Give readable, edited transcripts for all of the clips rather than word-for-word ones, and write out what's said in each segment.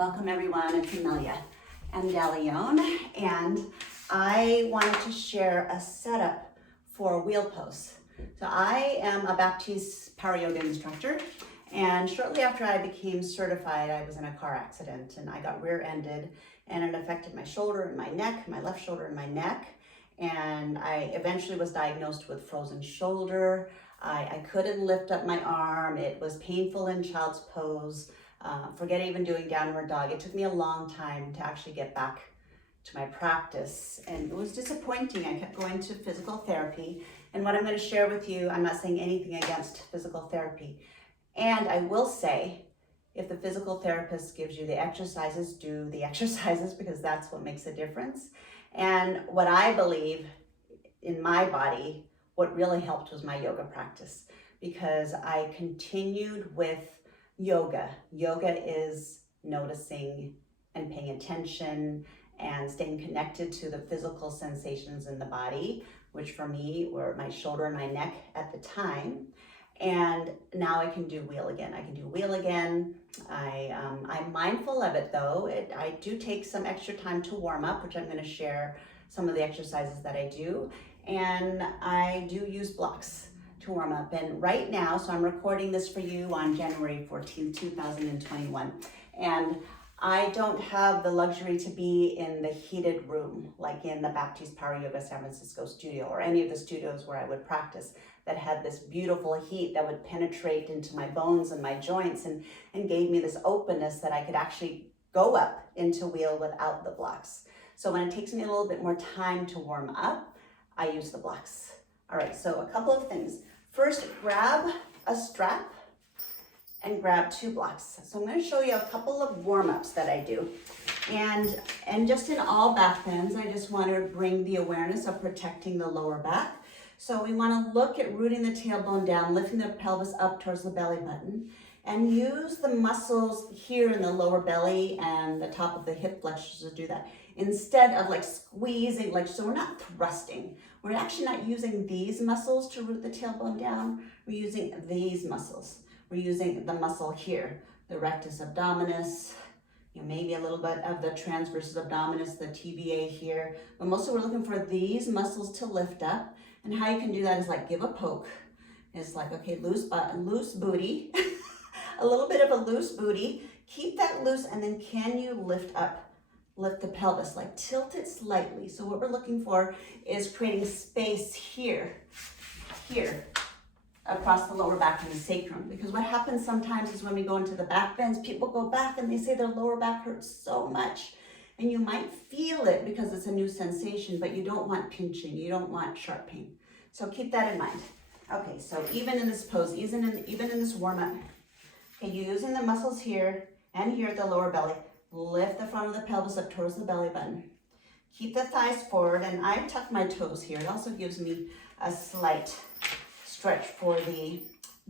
Welcome everyone, it's Amelia Andalione, and I wanted to share a setup for wheel pose. So I am a Baptiste Power Yoga instructor, and shortly after I became certified, I was in a car accident and I got rear-ended, and it affected my shoulder and my neck, my left shoulder and my neck, and I eventually was diagnosed with frozen shoulder. I couldn't lift up my arm. It was painful in child's pose. Forget even doing downward dog. It took me a long time to actually get back to my practice, and it was disappointing. I kept going to physical therapy, and what I'm going to share with you, I'm not saying anything against physical therapy, and I will say, if the physical therapist gives you the exercises, do the exercises, because that's what makes a difference. And what I believe in my body, what really helped was my yoga practice, because I continued with yoga. Yoga is noticing and paying attention and staying connected to the physical sensations in the body, which for me were my shoulder and my neck at the time. And now I can do wheel again. I can do wheel again. I'm mindful of it though. I do take some extra time to warm up, which I'm going to share some of the exercises that I do. And I do use blocks to warm up. And right now, so I'm recording this for you on January 14th, 2021. And I don't have the luxury to be in the heated room, like in the Baptiste Power Yoga San Francisco studio or any of the studios where I would practice that had this beautiful heat that would penetrate into my bones and my joints and gave me this openness that I could actually go up into wheel without the blocks. So when it takes me a little bit more time to warm up, I use the blocks. All right, so a couple of things. First, grab a strap and grab 2 blocks. So I'm going to show you a couple of warm-ups that I do. And just in all back bends, I just want to bring the awareness of protecting the lower back. So we want to look at rooting the tailbone down, lifting the pelvis up towards the belly button, and use the muscles here in the lower belly and the top of the hip flexors to do that. Instead of like squeezing, so we're not thrusting. We're actually not using these muscles to root the tailbone down. We're using these muscles. We're using the muscle here, the rectus abdominis, maybe a little bit of the transversus abdominis, the TVA here. But mostly we're looking for these muscles to lift up. And how you can do that is like give a poke. It's like, okay, loose booty, a little bit of a loose booty. Keep that loose, and then can you lift up? Lift the pelvis, like tilt it slightly. So what we're looking for is creating space here, across the lower back and the sacrum. Because what happens sometimes is when we go into the back bends, people go back and they say their lower back hurts so much. And you might feel it because it's a new sensation, but you don't want pinching, you don't want sharp pain. So keep that in mind. Okay, so even in this pose, even in this warm-up, okay, you're using the muscles here and here at the lower belly. Lift the front of the pelvis up towards the belly button. Keep the thighs forward, and I tuck my toes here. It also gives me a slight stretch for the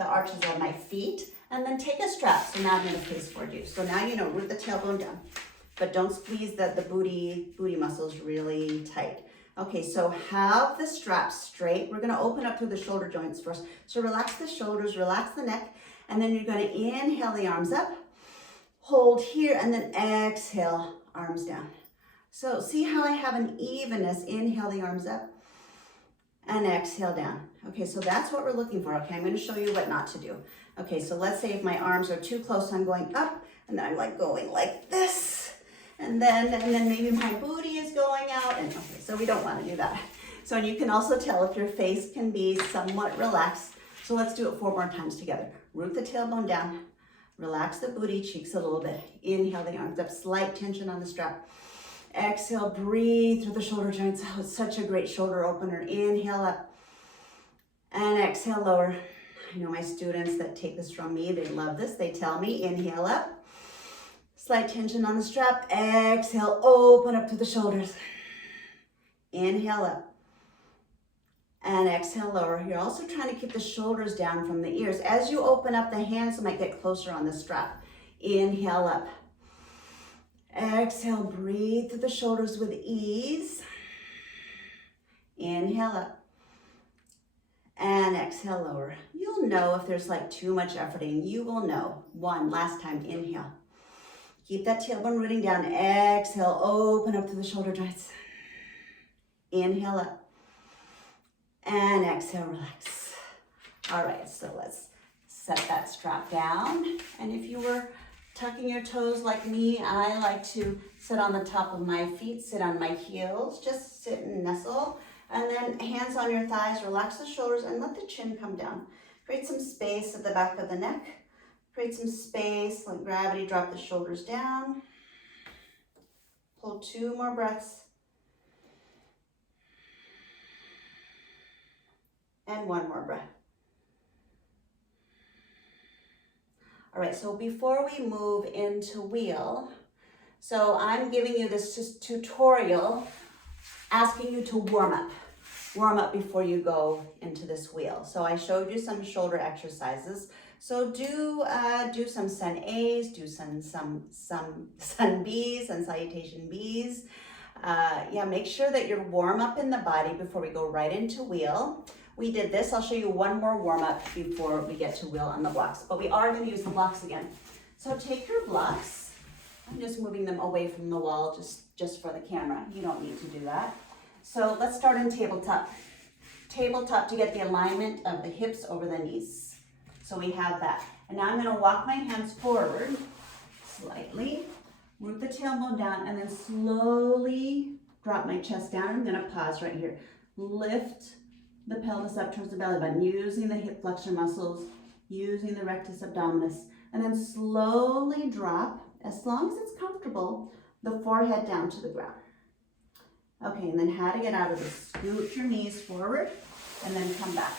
arches of my feet. And then take a strap. So now I'm going to face forward you. So now you know, root the tailbone down, but don't squeeze the booty muscles really tight. Okay, so have the strap straight. We're going to open up through the shoulder joints first. So relax the shoulders, relax the neck, and then you're going to inhale the arms up. Hold here, and then exhale, arms down. So see how I have an evenness. Inhale the arms up and exhale down. Okay, so that's what we're looking for. Okay, I'm going to show you what not to do. Okay, so let's say if my arms are too close, I'm going up, and then I'm like going like this, and then maybe my booty is going out, and okay, so we don't want to do that. So and you can also tell if your face can be somewhat relaxed. So let's do it 4 more times together. Root the tailbone down. Relax the booty cheeks a little bit. Inhale the arms up, slight tension on the strap. Exhale, breathe through the shoulder joints. Oh, it's such a great shoulder opener. Inhale up and exhale, lower. I know my students that take this from me, they love this. They tell me, inhale up, slight tension on the strap. Exhale, open up through the shoulders. Inhale up. And exhale, lower. You're also trying to keep the shoulders down from the ears. As you open up, the hands might get closer on the strap. Inhale up. Exhale, breathe through the shoulders with ease. Inhale up. And exhale, lower. You'll know if there's like too much efforting. You will know. 1, last time, inhale. Keep that tailbone rooting down. Exhale, open up to the shoulder joints. Inhale up. And exhale, relax. All right, so let's set that strap down. And if you were tucking your toes like me, I like to sit on the top of my feet, sit on my heels, just sit and nestle. And then hands on your thighs, relax the shoulders and let the chin come down. Create some space at the back of the neck. Create some space, let gravity drop the shoulders down. Pull 2 more breaths. And 1 more breath. All right, so before we move into wheel, so I'm giving you this tutorial asking you to warm up before you go into this wheel. So I showed you some shoulder exercises. So do some sun A's, do some sun B's and salutation B's. Yeah, make sure that you're warm up in the body before we go right into wheel. We did this. I'll show you one more warm up before we get to wheel on the blocks, but we are going to use the blocks again. So take your blocks. I'm just moving them away from the wall just for the camera. You don't need to do that. So let's start in tabletop. Tabletop to get the alignment of the hips over the knees. So we have that. And now I'm going to walk my hands forward slightly, root the tailbone down, and then slowly drop my chest down. I'm going to pause right here. Lift the pelvis up towards the belly button, using the hip flexor muscles, using the rectus abdominis, and then slowly drop, as long as it's comfortable, the forehead down to the ground. Okay, and then how to get out of this. Scoot your knees forward and then come back.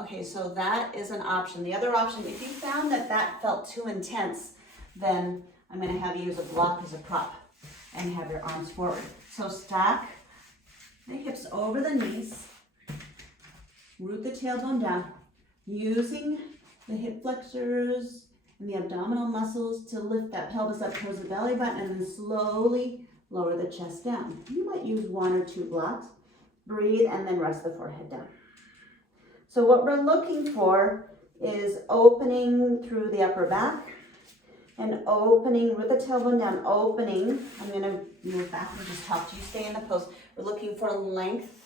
Okay, so that is an option. The other option, if you found that that felt too intense, then I'm going to have you use a block as a prop and have your arms forward. So stack the hips over the knees. Root the tailbone down, using the hip flexors and the abdominal muscles to lift that pelvis up towards the belly button, and then slowly lower the chest down. You might use 1 or 2 blocks. Breathe and then rest the forehead down. So what we're looking for is opening through the upper back and opening with the tailbone down, opening. I'm going to move back and just talk to you. Stay in the pose. We're looking for length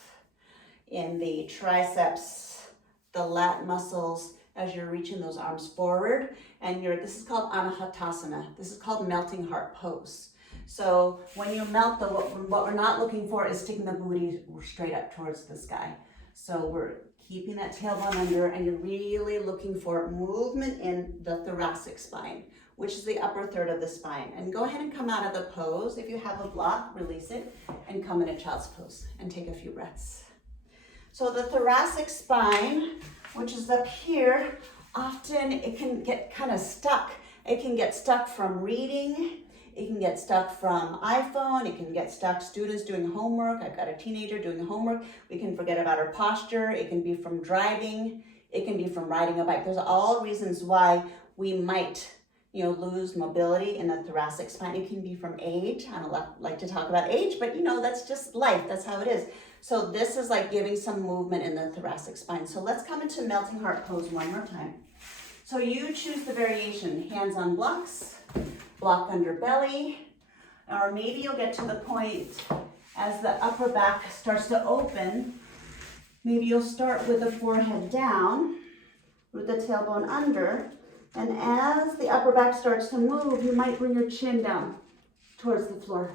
in the triceps, the lat muscles, as you're reaching those arms forward. And this is called Anahatasana. This is called melting heart pose. So when you melt, what we're not looking for is sticking the booty straight up towards the sky. So we're keeping that tailbone under, and you're really looking for movement in the thoracic spine, which is the upper third of the spine. And go ahead and come out of the pose. If you have a block, release it and come in a child's pose and take a few breaths. So the thoracic spine, which is up here, often it can get kind of stuck. It can get stuck from reading. It can get stuck from iPhone. It can get stuck students doing homework. I've got a teenager doing homework. We can forget about our posture. It can be from driving. It can be from riding a bike. There's all reasons why we might, lose mobility in the thoracic spine. It can be from age. I don't like to talk about age, but that's just life. That's how it is. So this is like giving some movement in the thoracic spine. So let's come into melting heart pose one more time. So you choose the variation, hands on blocks, block under belly, or maybe you'll get to the point as the upper back starts to open. Maybe you'll start with the forehead down, with the tailbone under, and as the upper back starts to move, you might bring your chin down towards the floor.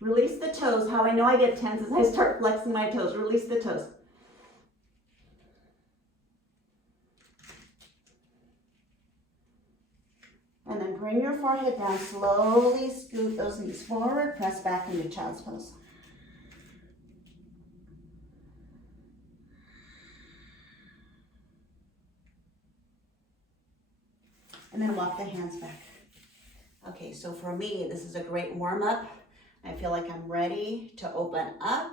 Release the toes. How I know I get tense is I start flexing my toes. Release the toes. And then bring your forehead down. Slowly scoot those knees forward. Press back into child's pose. And then walk the hands back. Okay, so for me, this is a great warm-up. I feel like I'm ready to open up.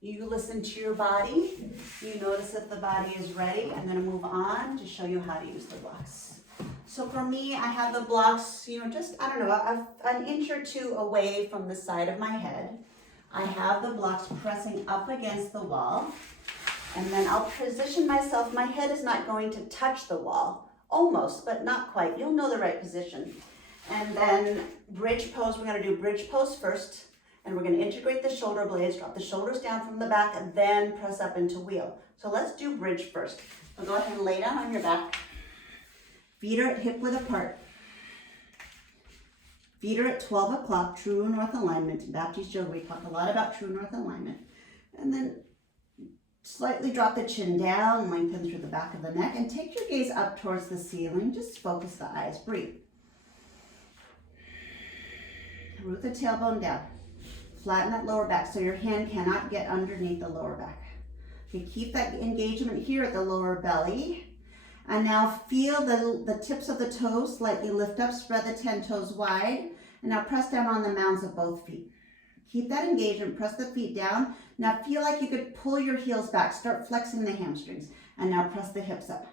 You listen to your body. You notice that the body is ready. I'm going to move on to show you how to use the blocks. So for me, I have the blocks, just, an inch or 2 away from the side of my head. I have the blocks pressing up against the wall. And then I'll position myself. My head is not going to touch the wall. almost, but not quite. You'll know the right position. And then bridge pose, we're gonna do bridge pose first, and we're gonna integrate the shoulder blades, drop the shoulders down from the back, and then press up into wheel. So let's do bridge first. So go ahead and lay down on your back. Feet are at hip width apart. Feet are at 12 o'clock, true north alignment. In Baptist yoga, we talk a lot about true north alignment. And then slightly drop the chin down, lengthen through the back of the neck, and take your gaze up towards the ceiling. Just focus the eyes, breathe. Root the tailbone down. Flatten that lower back so your hand cannot get underneath the lower back. Okay, keep that engagement here at the lower belly. And now feel the tips of the toes slightly lift up, spread the 10 toes wide, and now press down on the mounds of both feet. Keep that engagement, press the feet down. Now feel like you could pull your heels back, start flexing the hamstrings, and now press the hips up.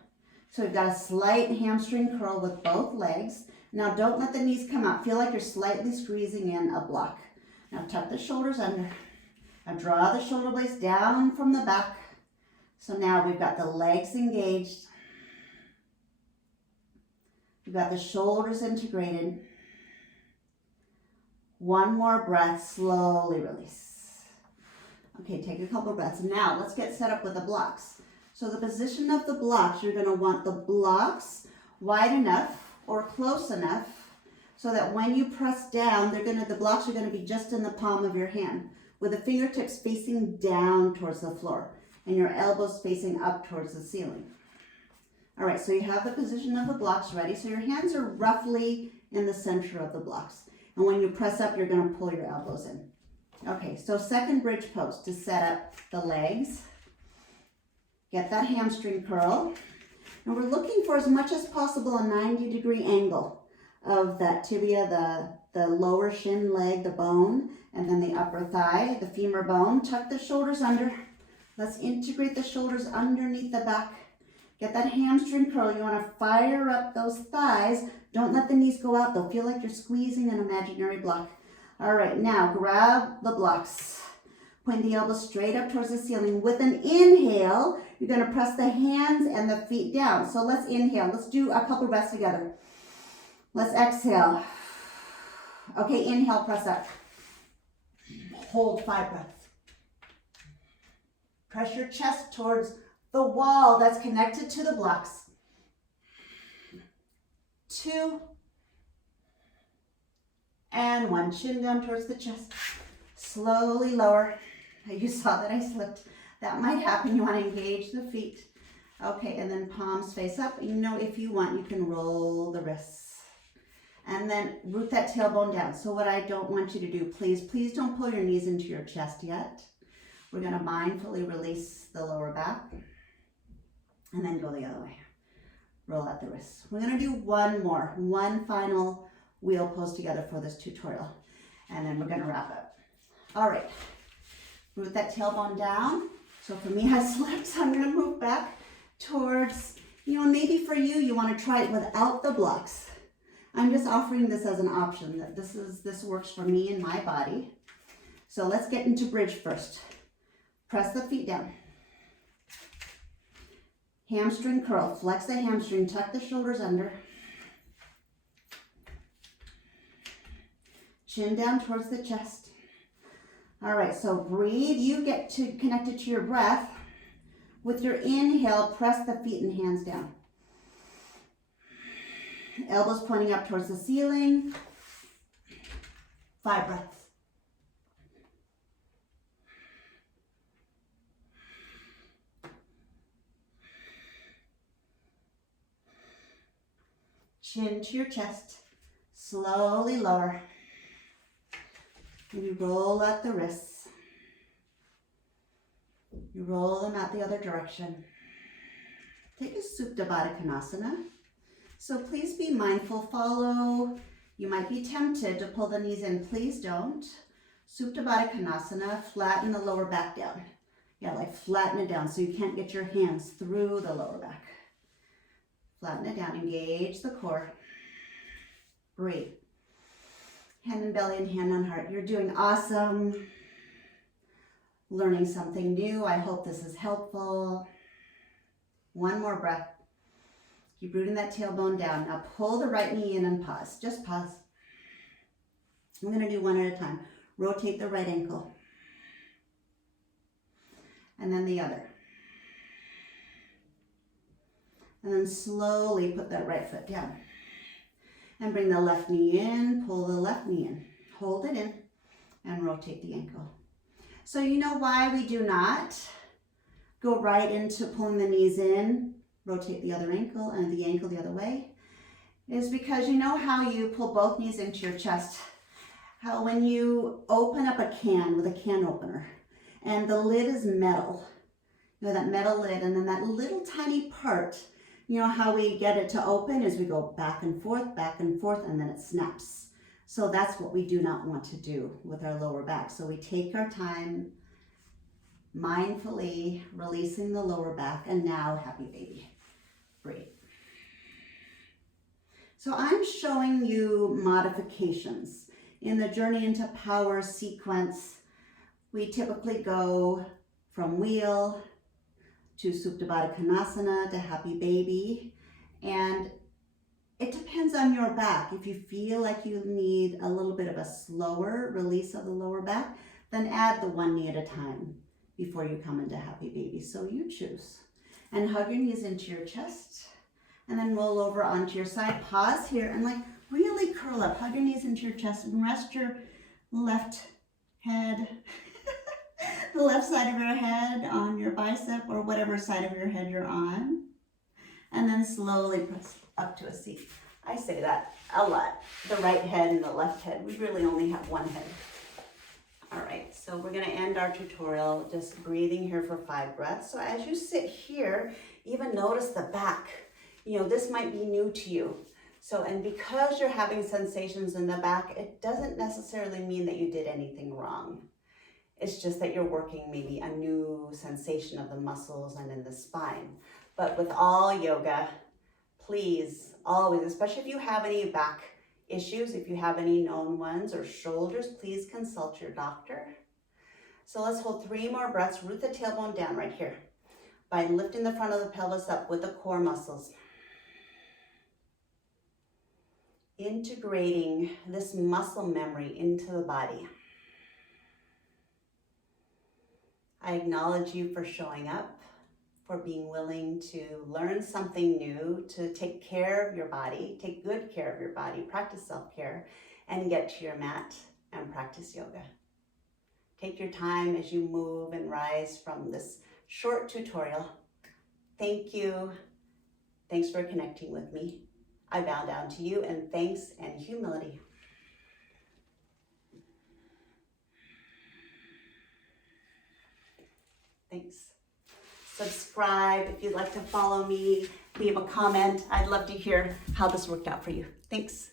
So we've got a slight hamstring curl with both legs. Now don't let the knees come out. Feel like you're slightly squeezing in a block. Now tuck the shoulders under. Now draw the shoulder blades down from the back. So now we've got the legs engaged. We've got the shoulders integrated. One more breath, slowly release. Okay, take a couple breaths. Now let's get set up with the blocks. So the position of the blocks, you're gonna want the blocks wide enough or close enough so that when you press down, the blocks are gonna be just in the palm of your hand with the fingertips facing down towards the floor and your elbows facing up towards the ceiling. All right, so you have the position of the blocks ready. So your hands are roughly in the center of the blocks. And when you press up, you're gonna pull your elbows in. Okay, so second bridge pose to set up the legs. Get that hamstring curl. And we're looking for as much as possible a 90-degree angle of that tibia, the lower shin leg, the bone, and then the upper thigh, the femur bone. Tuck the shoulders under. Let's integrate the shoulders underneath the back. Get that hamstring curl. You want to fire up those thighs. Don't let the knees go out. They'll feel like you're squeezing an imaginary block. All right, now grab the blocks. Point the elbows straight up towards the ceiling. With an inhale, you're going to press the hands and the feet down. So let's inhale. Let's do a couple breaths together. Let's exhale. Okay, inhale, press up. Hold 5 breaths. Press your chest towards the wall that's connected to the blocks. 2 and 1. Chin down towards the chest. Slowly lower. You saw that I slipped. That might happen. You want to engage the feet. Okay, and then palms face up. You know, if you want, you can roll the wrists. And then root that tailbone down. So what I don't want you to do, please don't pull your knees into your chest yet. We're going to mindfully release the lower back. And then go the other way. Roll out the wrists. We're going to do one final wheel pose together for this tutorial. And then we're going to wrap up. All right. Root that tailbone down. So for me, I slipped, so I'm going to move back towards, maybe for you, you want to try it without the blocks. I'm just offering this as an option. That this works for me and my body. So let's get into bridge first. Press the feet down. Hamstring curl. Flex the hamstring. Tuck the shoulders under. Chin down towards the chest. All right, so breathe. You get to connect it to your breath. With your inhale, press the feet and hands down. Elbows pointing up towards the ceiling. 5 breaths. Chin to your chest. Slowly lower. You roll out the wrists. You roll them out the other direction. Take a Supta Baddha Konasana. So please be mindful, follow. You might be tempted to pull the knees in. Please don't. Supta Baddha Konasana, flatten the lower back down. Yeah, like flatten it down so you can't get your hands through the lower back. Flatten it down, engage the core. Breathe. Hand on belly and hand on heart. You're doing awesome. Learning something new. I hope this is helpful. One more breath. Keep rooting that tailbone down. Now pull the right knee in and pause. Just pause. I'm going to do one at a time. Rotate the right ankle. And then the other. And then slowly put that right foot down. And bring the left knee in, pull the left knee in. Hold it in and rotate the ankle. So you know why we do not go right into pulling the knees in, rotate the other ankle and the ankle the other way? Is because you know how you pull both knees into your chest, how when you open up a can with a can opener and the lid is metal, you know, that metal lid, and then that little tiny part, you know how we get it to open is we go back and forth, and then it snaps. So that's what we do not want to do with our lower back. So we take our time mindfully releasing the lower back, and now happy baby. Breathe. So I'm showing you modifications. In the Journey into Power sequence, we typically go from wheel to Supta Baddha Konasana to happy baby, and it depends on your back. If you feel like you need a little bit of a slower release of the lower back, then add the one knee at a time before you come into happy baby. So you choose. And hug your knees into your chest, and then roll over onto your side. Pause here and like really curl up. Hug your knees into your chest and rest your left head, the left side of your head on your bicep or whatever side of your head you're on. And then slowly press up to a seat. I say that a lot. The right head and the left head. We really only have one head. All right, so we're gonna end our tutorial just breathing here for 5 breaths. So as you sit here, even notice the back. You know, this might be new to you. So, and because you're having sensations in the back, it doesn't necessarily mean that you did anything wrong. It's just that you're working maybe a new sensation of the muscles and in the spine. But with all yoga, please always, especially if you have any back issues, if you have any known ones or shoulders, please consult your doctor. So let's hold 3 more breaths. Root the tailbone down right here by lifting the front of the pelvis up with the core muscles. Integrating this muscle memory into the body. I acknowledge you for showing up, for being willing to learn something new, to take care of your body, take good care of your body, practice self-care, and get to your mat and practice yoga. Take your time as you move and rise from this short tutorial. Thank you. Thanks for connecting with me. I bow down to you in thanks and humility. Thanks. Subscribe if you'd like to follow me. Leave a comment. I'd love to hear how this worked out for you. Thanks.